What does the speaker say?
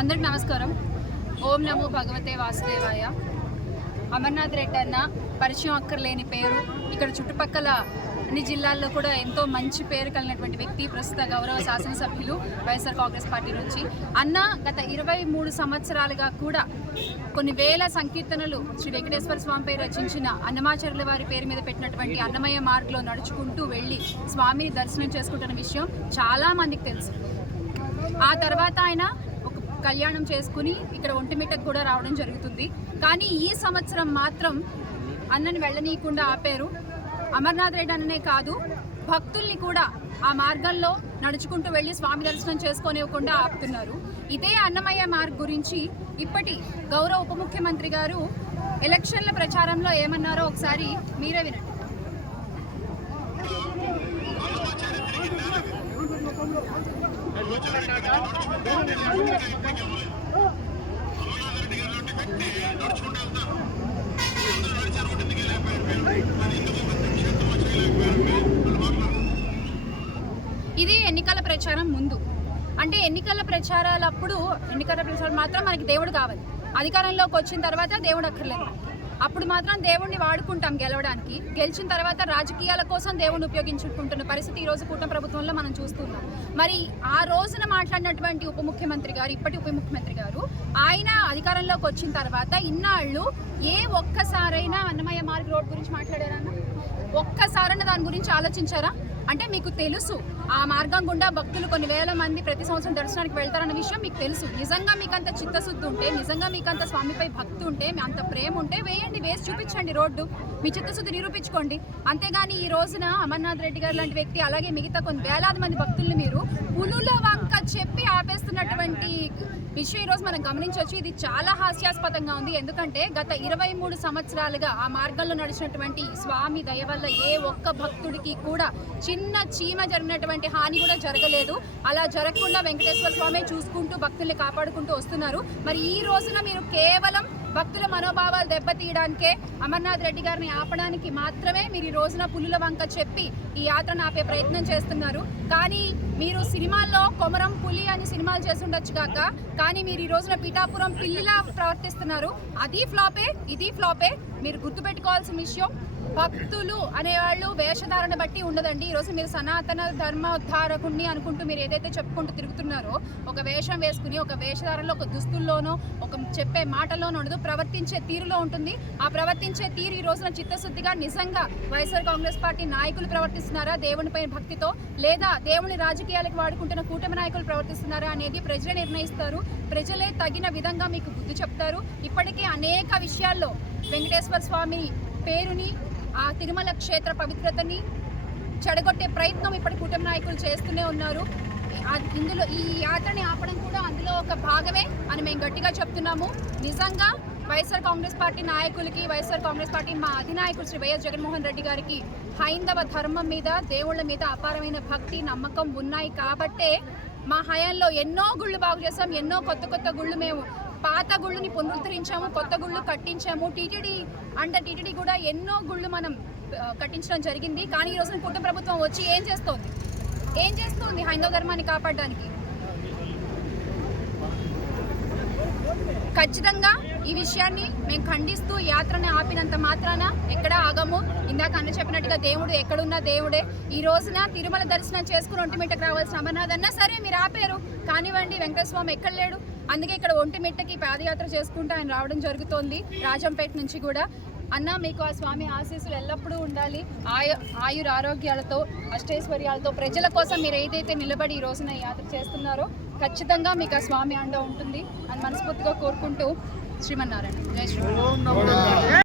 అందరికి నమస్కారం. ఓం నమో భగవతే వాసుదేవాయ. అమర్నాథ్ రెడ్డి అన్న పరిచయం అక్కర్లేని పేరు. ఇక్కడ చుట్టుపక్కల అన్ని జిల్లాల్లో కూడా ఎంతో మంచి పేరు కలిగినటువంటి వ్యక్తి ప్రస్తుత గౌరవ శాసనసభ్యులు వైఎస్ఆర్ కాంగ్రెస్ పార్టీ నుంచి. అన్న గత ఇరవై మూడు సంవత్సరాలుగా కూడా కొన్ని వేల సంకీర్తనలు శ్రీ వెంకటేశ్వర స్వామిపై రచించిన అన్నమాచార్యుల వారి పేరు మీద పెట్టినటువంటి అన్నమయ్య మార్గంలో నడుచుకుంటూ వెళ్ళి స్వామిని దర్శనం చేసుకుంటున్న విషయం చాలా మందికి తెలుసు. ఆ తర్వాత ఆయన కళ్యాణం చేసుకుని ఇక్కడ ఒంటిమిట్టకు కూడా రావడం జరుగుతుంది. కానీ ఈ సంవత్సరం మాత్రం అన్నని వెళ్ళనీయకుండా ఆపారు. అమర్నాథ్ రెడ్డి అన్ననే కాదు భక్తుల్ని కూడా ఆ మార్గంలో నడుచుకుంటూ వెళ్ళి స్వామి దర్శనం చేసుకోనివ్వకుండా ఆపుతున్నారు. ఇదే అన్నమయ్య మార్గ్ గురించి ఇప్పటి గౌరవ ఉప ముఖ్యమంత్రి గారు ఎలక్షన్ల ప్రచారంలో ఏమన్నారో ఒకసారి మీరే వినండి. ఇది ఎన్నికల ప్రచారం ముందు. అంటే ఎన్నికల ప్రచారాలప్పుడు ఎన్నికల ప్రచారం మాత్రం మనకి దేవుడు కావాలి. అధికారంలోకి వచ్చిన తర్వాత దేవుడు అక్కర్లేదు. అప్పుడు మాత్రం దేవుణ్ణి వాడుకుంటాం గెలవడానికి. గెలిచిన తర్వాత రాజకీయాల కోసం దేవుణ్ణి ఉపయోగించుకుంటున్న పరిస్థితి ఈ రోజు కూటమి ప్రభుత్వంలో మనం చూస్తున్నాం. మరి ఆ రోజున మాట్లాడినటువంటి ఉప ముఖ్యమంత్రి గారు ఇప్పటి ఉప ముఖ్యమంత్రి గారు ఆయన అధికారంలోకి వచ్చిన తర్వాత ఇన్నాళ్ళు ఏ ఒక్కసారైనా అన్నమయ్య మార్గ్ రోడ్ గురించి మాట్లాడారన్నా? ఒక్కసారైనా దాని గురించి ఆలోచించారా? అంటే మీకు తెలుసు ఆ మార్గం గుండా భక్తులు కొన్ని వేల మంది ప్రతి సంవత్సరం దర్శనానికి వెళ్తారన్న విషయం మీకు తెలుసు. నిజంగా మీకు అంత చిత్తశుద్ధి ఉంటే నిజంగా మీకు అంత స్వామిపై భక్తి ఉంటే మీ అంత ప్రేమ ఉంటే వేయండి వేసి చూపించండి రోడ్డు. మీ చిత్తశుద్ధి నిరూపించుకోండి. అంతేగాని ఈ రోజున అమర్నాథ్ రెడ్డి గారు లాంటి వ్యక్తి అలాగే మిగతా కొన్ని వేలాది మంది భక్తుల్ని మీరు పులుల వంక చెప్పి ఆపేస్తున్నటువంటి విషయం ఈరోజు మనం గమనించవచ్చు. ఇది చాలా హాస్యాస్పదంగా ఉంది. ఎందుకంటే గత ఇరవై మూడు సంవత్సరాలుగా ఆ మార్గంలో నడిచినటువంటి స్వామి దయ వల్ల ఏ ఒక్క భక్తుడికి కూడా చిన్న చీమ జరిగినటువంటి హాని కూడా జరగలేదు. అలా జరగకుండా వెంకటేశ్వర స్వామి చూసుకుంటూ భక్తుల్ని కాపాడుకుంటూ వస్తున్నారు. మరి ఈ రోజున మీరు కేవలం భక్తుల మనోభావాలు దెబ్బతీయడానికే అమర్నాథ్ రెడ్డి గారిని ఆపడానికి మాత్రమే మీరు ఈ రోజున పులుల వంక చెప్పి ఈ యాత్రను ఆపే ప్రయత్నం చేస్తున్నారు. కానీ మీరు సినిమాల్లో కొమరం పులి అని సినిమాలు చేస్తుండొచ్చు కాక కానీ మీరు ఈ రోజున పిఠాపురం పిల్లిలా ప్రవర్తిస్తున్నారు. అది ఫ్లాపే ఇది ఫ్లాపే. మీరు గుర్తుపెట్టుకోవాల్సిన విషయం భక్తులు అనేవాళ్ళు వేషధారణ బట్టి ఉండదండి. ఈరోజు మీరు సనాతన ధర్మోద్ధారకుణ్ణి అనుకుంటూ మీరు ఏదైతే చెప్పుకుంటూ తిరుగుతున్నారో ఒక వేషం వేసుకుని ఒక వేషధారణలో ఒక దుస్తుల్లోనో ఒక చెప్పే మాటలోనో ఉండదు. ప్రవర్తించే తీరులో ఉంటుంది. ఆ ప్రవర్తించే తీరు ఈ రోజున చిత్తశుద్ధిగా నిజంగా వైఎస్ఆర్ కాంగ్రెస్ పార్టీ నాయకులు ప్రవర్తిస్తున్నారా దేవునిపై భక్తితో లేదా దేవుని రాజకీయాలకు వాడుకుంటున్న కూటమి నాయకులు ప్రవర్తిస్తున్నారా అనేది ప్రజలే నిర్ణయిస్తారు. ప్రజలే తగిన విధంగా మీకు బుద్ధి చెప్తారు. ఇప్పటికే అనేక విషయాల్లో వెంకటేశ్వర స్వామి పేరుని ఆ తిరుమల క్షేత్ర పవిత్రతని చెడగొట్టే ప్రయత్నం ఇప్పటి కూటమి నాయకులు చేస్తూనే ఉన్నారు. ఇందులో ఈ యాత్రని ఆపడం కూడా అందులో ఒక భాగమే అని మేము గట్టిగా చెప్తున్నాము. నిజంగా వైఎస్ఆర్ కాంగ్రెస్ పార్టీ నాయకులకి వైఎస్ఆర్ కాంగ్రెస్ పార్టీ మా అధినాయకుడు శ్రీ వైఎస్ జగన్మోహన్ రెడ్డి గారికి హైందవ ధర్మం మీద దేవుళ్ళ మీద అపారమైన భక్తి నమ్మకం ఉన్నాయి కాబట్టే మా హయాంలో ఎన్నో గుళ్ళు బాగు చేసాం ఎన్నో కొత్త కొత్త గుళ్ళు మేము పాత గుళ్ళుని పునరుద్ధరించాము కొత్త గుళ్ళు కట్టించాము. టీటీడీ అండర్ టీటీడీ కూడా ఎన్నో గుళ్ళు మనం కట్టించడం జరిగింది. కానీ ఈ రోజున కుటుంబ ప్రభుత్వం వచ్చి ఏం చేస్తోంది? ఏం చేస్తుంది హైందవ ధర్మాన్ని కాపాడడానికి? ఖచ్చితంగా ఈ విషయాన్ని మేము ఖండిస్తూ యాత్రని ఆపినంత మాత్రాన ఎక్కడ ఆగము. ఇందాక అన్న చెప్పినట్టుగా దేవుడు ఎక్కడున్నా దేవుడే. ఈ రోజున తిరుమల దర్శనం చేసుకుని ఒంటిమిటకు రావాల్సిన అమర్నాథ్ అన్నా సరే మీరు ఆపారు. కానివ్వండి వెంకటస్వామి ఎక్కడ లేడు? అందుకే ఇక్కడ ఒంటిమిట్టకి పాదయాత్ర చేసుకుంటూ ఆయన రావడం జరుగుతోంది రాజంపేట నుంచి కూడా. అన్న మీకు ఆ స్వామి ఆశీస్సులు ఎల్లప్పుడూ ఉండాలి. ఆయు ఆయుర ఆరోగ్యాలతో అష్టైశ్వర్యాలతో ప్రజల కోసం మీరు ఏదైతే నిలబడి ఈ రోజున యాత్ర చేస్తున్నారో ఖచ్చితంగా మీకు ఆ స్వామి అండ ఉంటుంది అని మనస్ఫూర్తిగా కోరుకుంటూ శ్రీమన్నారాయణ. జై శ్రీ